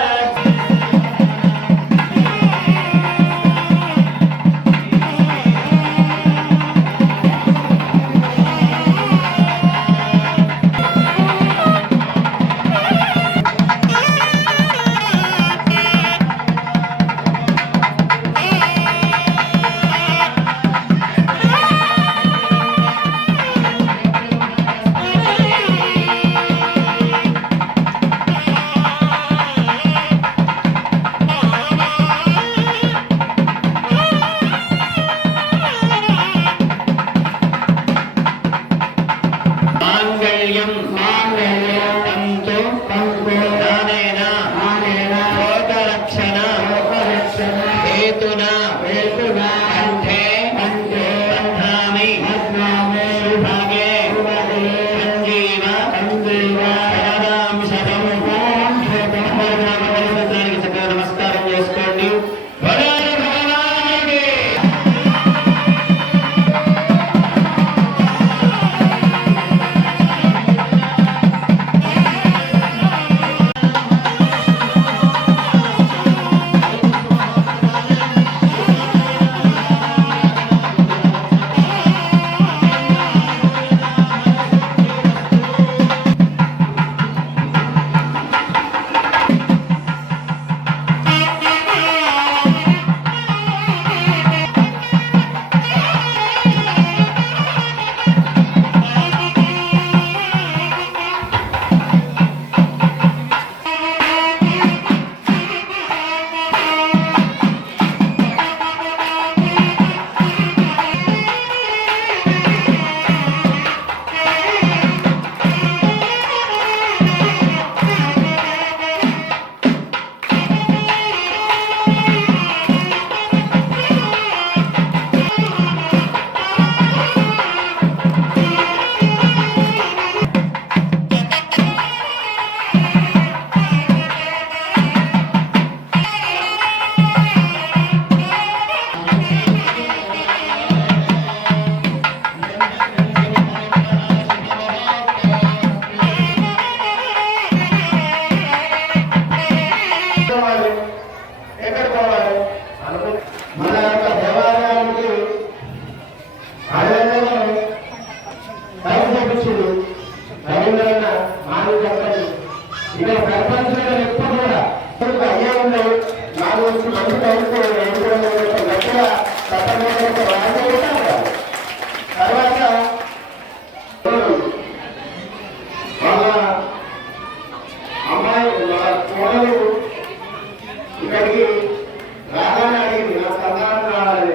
పంపించింది రవీంద్రన్న మానవ చెప్పండి ఇక్కడ ప్రపంచంలో ఎప్పుడు కూడా అయ్యే ఉన్నాయి నాలుగు మంచి టైంకు గట్టిగా తర్వాత వాళ్ళ అమ్మాయి వాళ్ళ కోడలు ఇక్కడికి రాగానే అడిగింది నా సంతానం రావాలని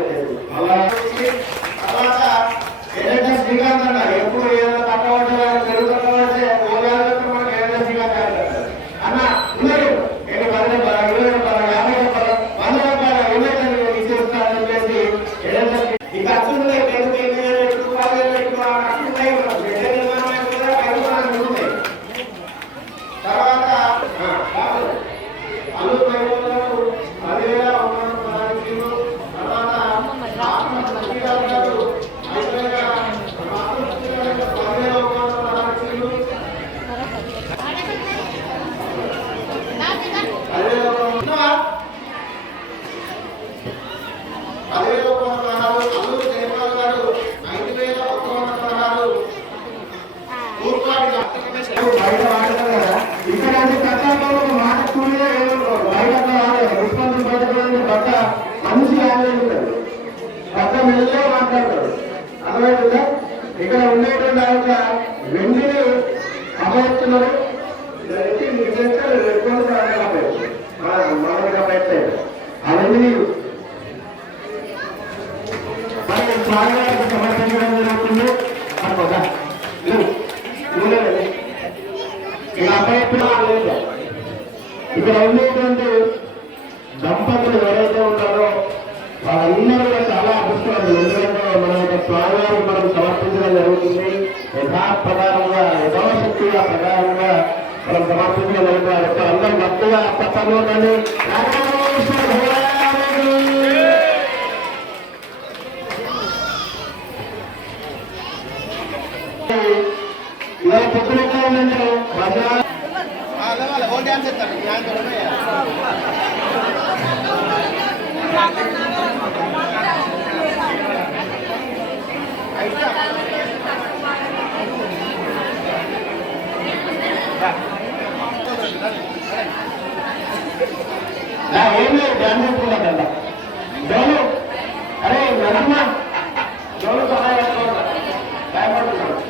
అలా తర్వాత ఏదైతే శ్రీకాంత్ అన్నారు ఎప్పుడు ఏదైనా తక్కువ తెలుగు తక్కువ మనకు ఏదైనా శ్రీకాంత్ అంటారు అన్న ఉన్నాడు నేను 10 రూపాయలు 20 రూపాయలు 50 రూపాయలు 100 రూపాయలు ఏదైతే ఇచ్చేస్తానని చెప్పేసి ఏదైతే ఈ ఖర్చులు తర్వాత ఇక్కడ ఉండేటువంటి ఆ వెండిని అమర్చున్నారు ఆ వెండిని సమర్పించడం జరుగుతుంది అనుకోదా ఇక్కడ ఉండేటువంటి దంపతులు ఎవరైతే ఉన్నారో వాళ్ళందరూ కూడా చాలా అదృష్టవంతులు ఎందుకంటే మన యొక్క స్వామివారికి మనం సమర్పించడం జరుగుతుంది యథాప్రకారంగా యథాశక్తిగా ప్రకారంగా మనం సమర్పించడం జరుగుతుంది అందరూ గట్టిగా తప్పని ఇలా చెప్పినట్టు ఏంటంటే బజార్ ఏం లేదు ధ్యానం చెప్పుకున్నాడంట జోలు అరే నరమ్మ జోలు భయపడుతున్నాడు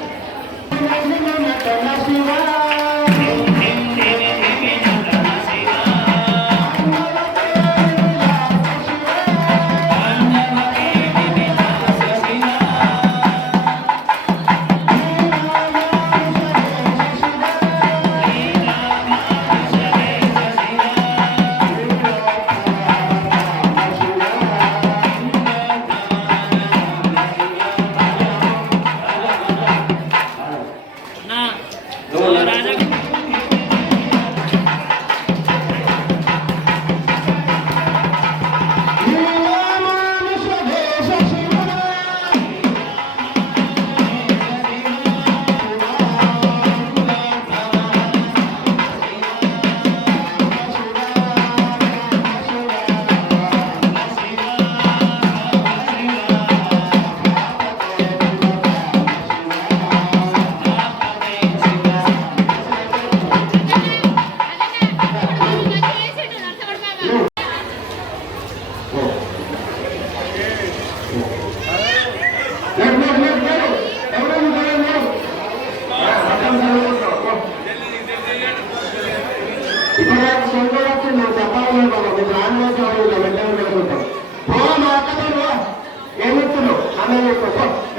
ఏమిస్తున్నావు అన్న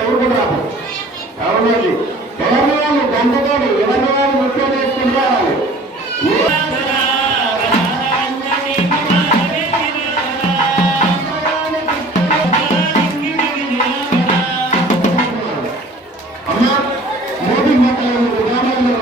ఎవరు రాదు అవునండి ఎవరిని వాళ్ళు గంటతోటి ఎవరిని వాళ్ళు ముఖ్యం చేసుకుని రావాలి అమ్మా మోదీ మాట్లాడిన విధానాలు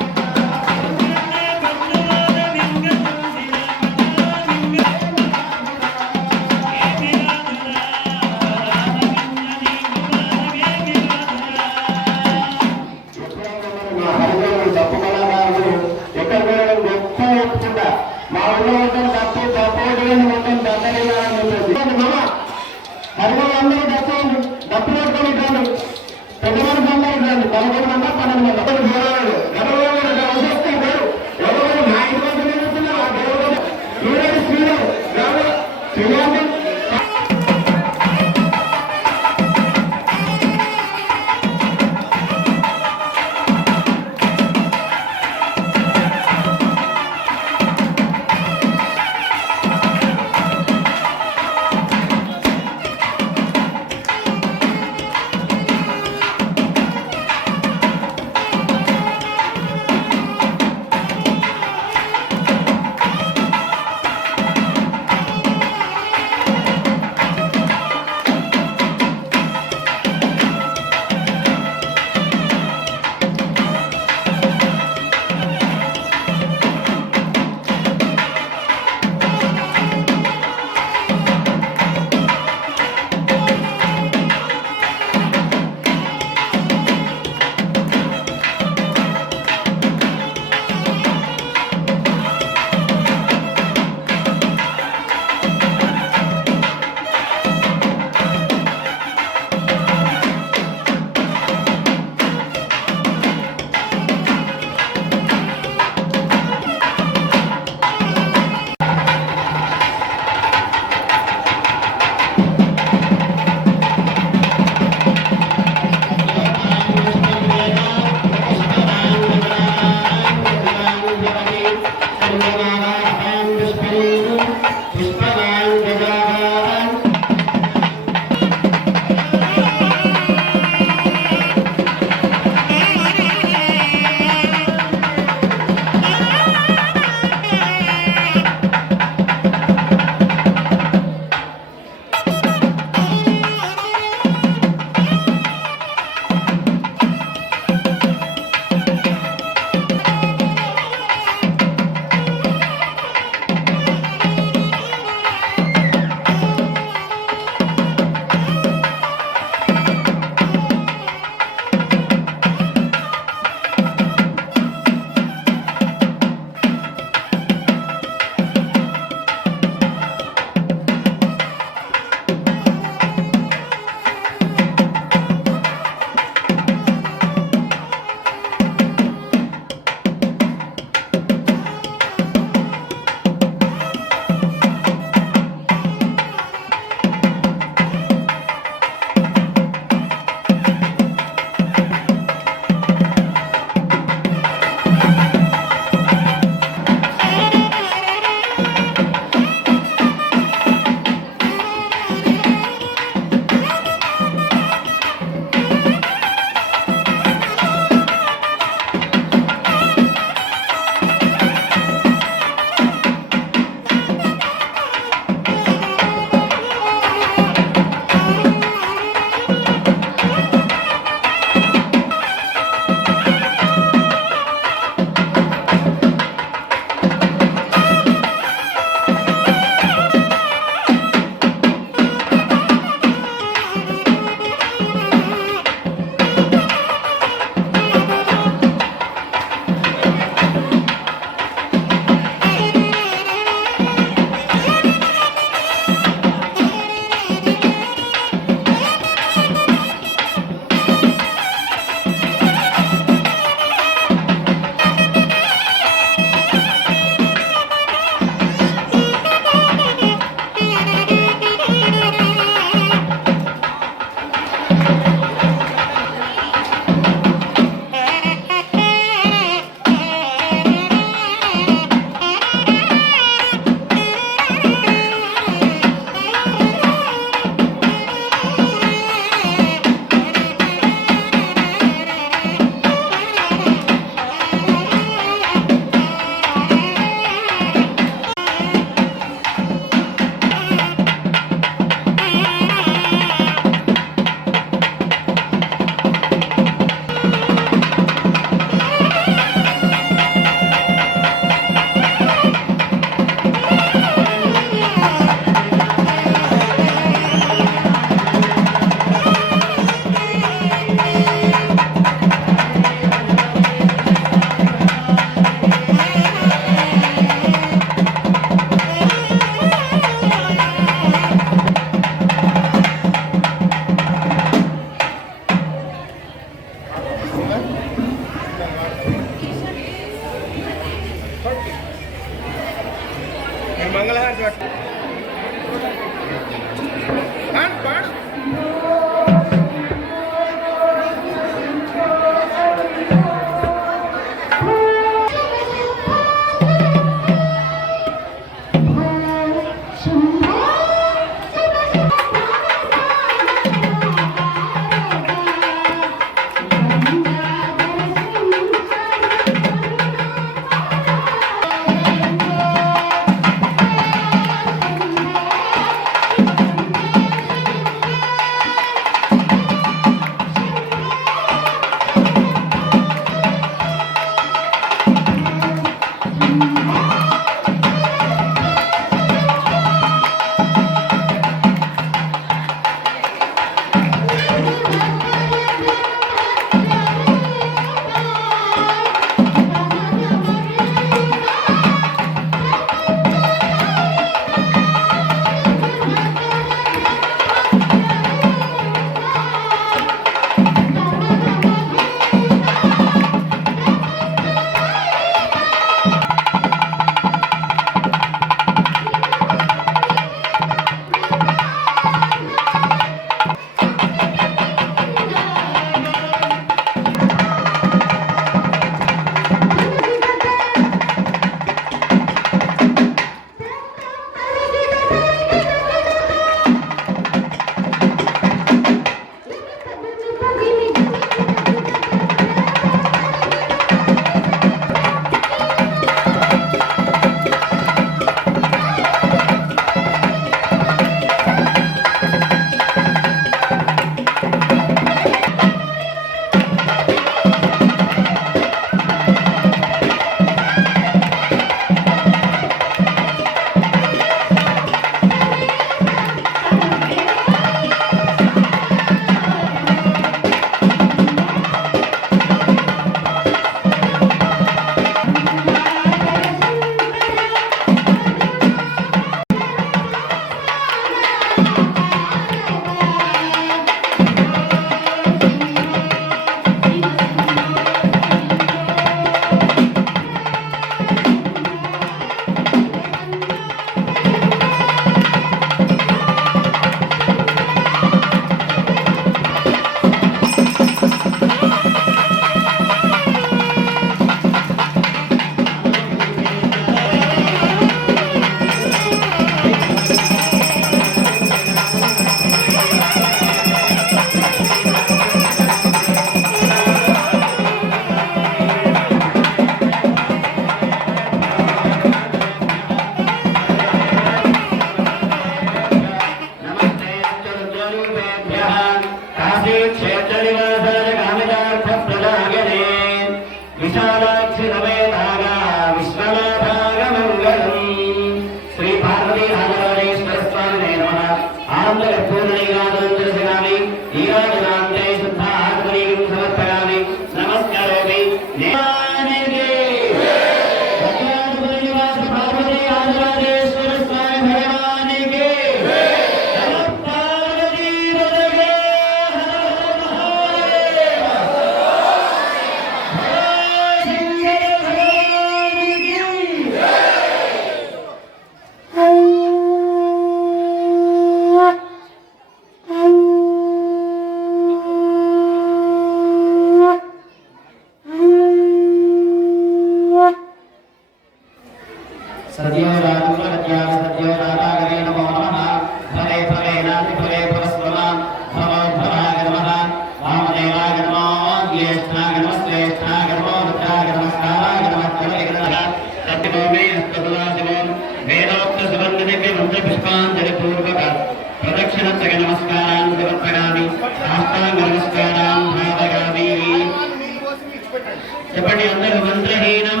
చెప్పండి అందరూ మంత్రహీనం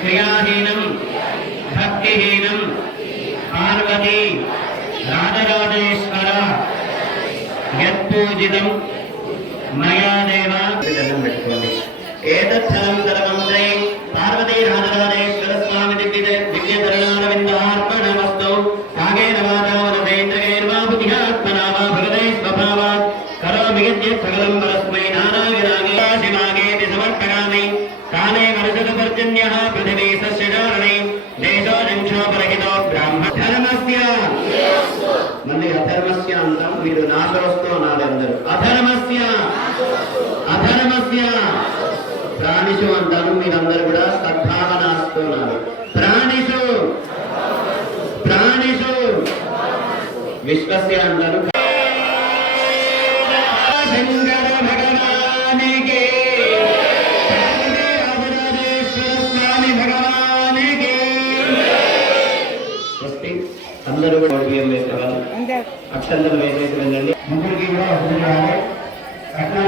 క్రియాహీనం భక్తిహీనం పార్వతి రాజరాజేశ్వర యత్పూజితం మయా దేవ పెట్టుకోండి. ఏతద్ధనం సర్వంత్రే పార్వతీ రాజరాజేశ్వర స్వామి దివ్యధరణారవిందార్పణమస్తు కాగేన వాచా వదేంద్రగైర్వా బుద్ధ్యాత్మనా వా భగవతే స్వభావాత్ కరోమి యద్యత్ సకలం పరస్మై నారాయణాగే శివాగేతి సమర్పయామి. కాలే వర్షతు పర్జన్యః పృథివీ సస్యచారణే దేశో జంక్షోపరహితో అధర్మస్య అంటాం, వీడు నాశవస్తు అనాలి అందరూ. అధర్మస్య అధర్మస్య ప్రాణిషు అంటాను, మీరందరూ కూడా సద్భావనాస్తు అనాలి. ప్రాణిషు ప్రాణిషు విశ్వస్య అంటారు. శంకర భగవానికి స్వామి భగవానికి స్వస్తి. అందరూ కూడా బియ్యం వేసేవాళ్ళు అక్షంతలు వేసేసి వెళ్ళండి. ముగ్గురికి కూడా వసతి కావాలి. అట్లా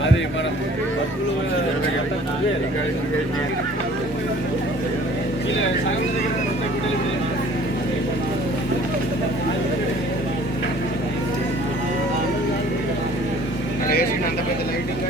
అది మనం అంత పెద్ద లైటింగ్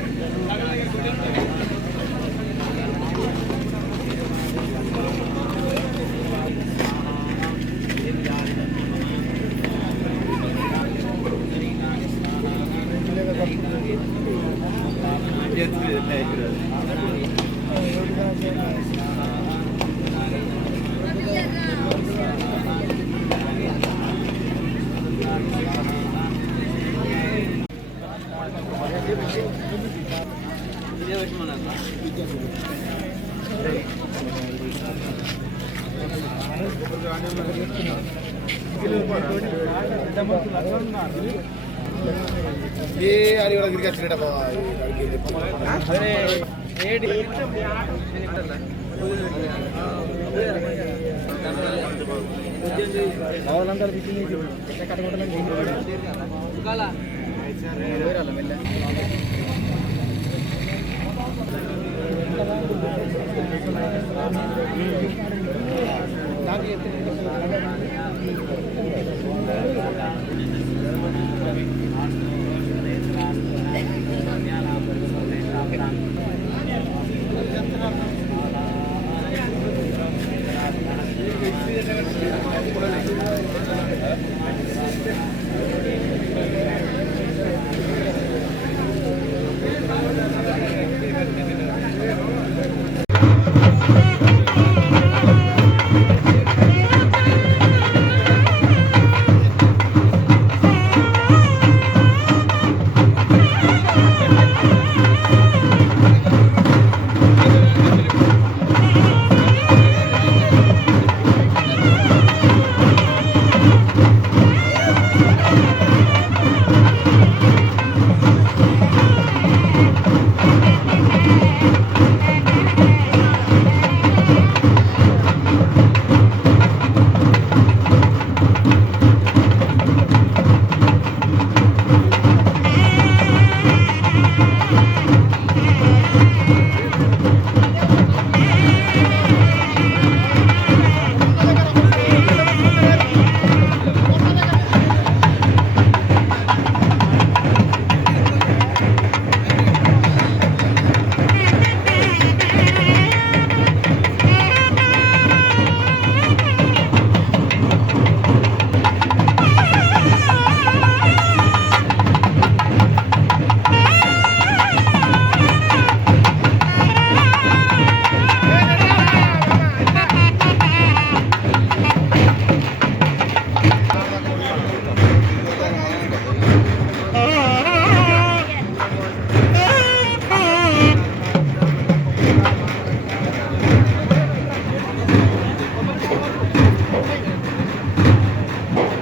ఏ అది కూడా తిరిగి వచ్చినట్టు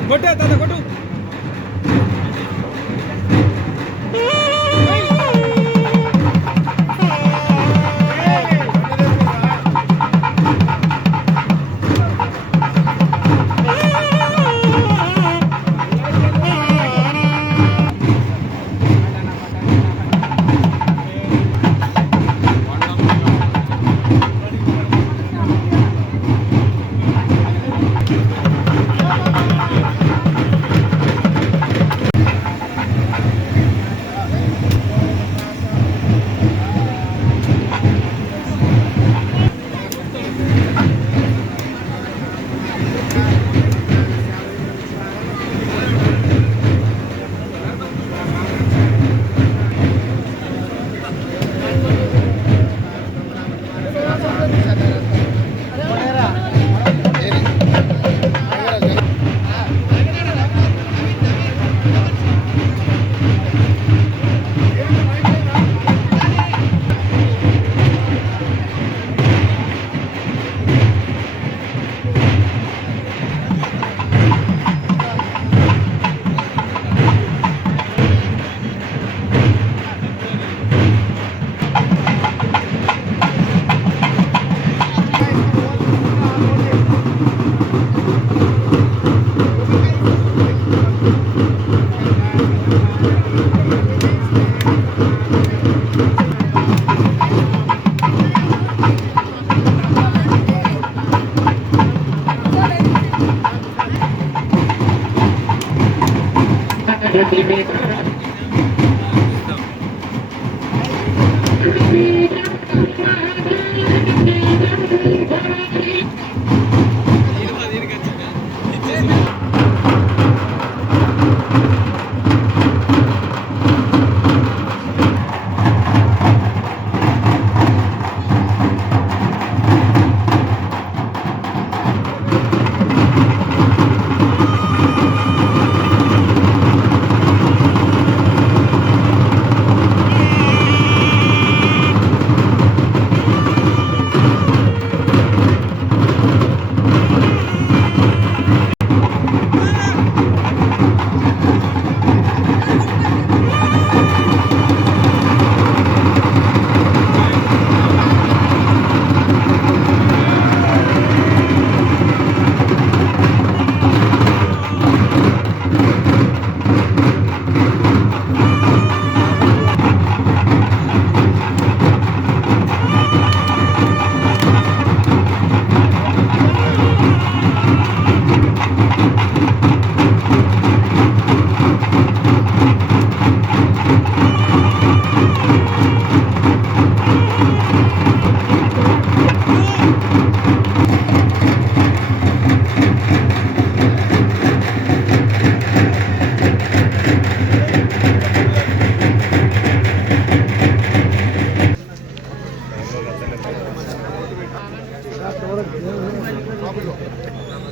కొట్టు తాత కొట్టు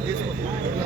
తీసుకో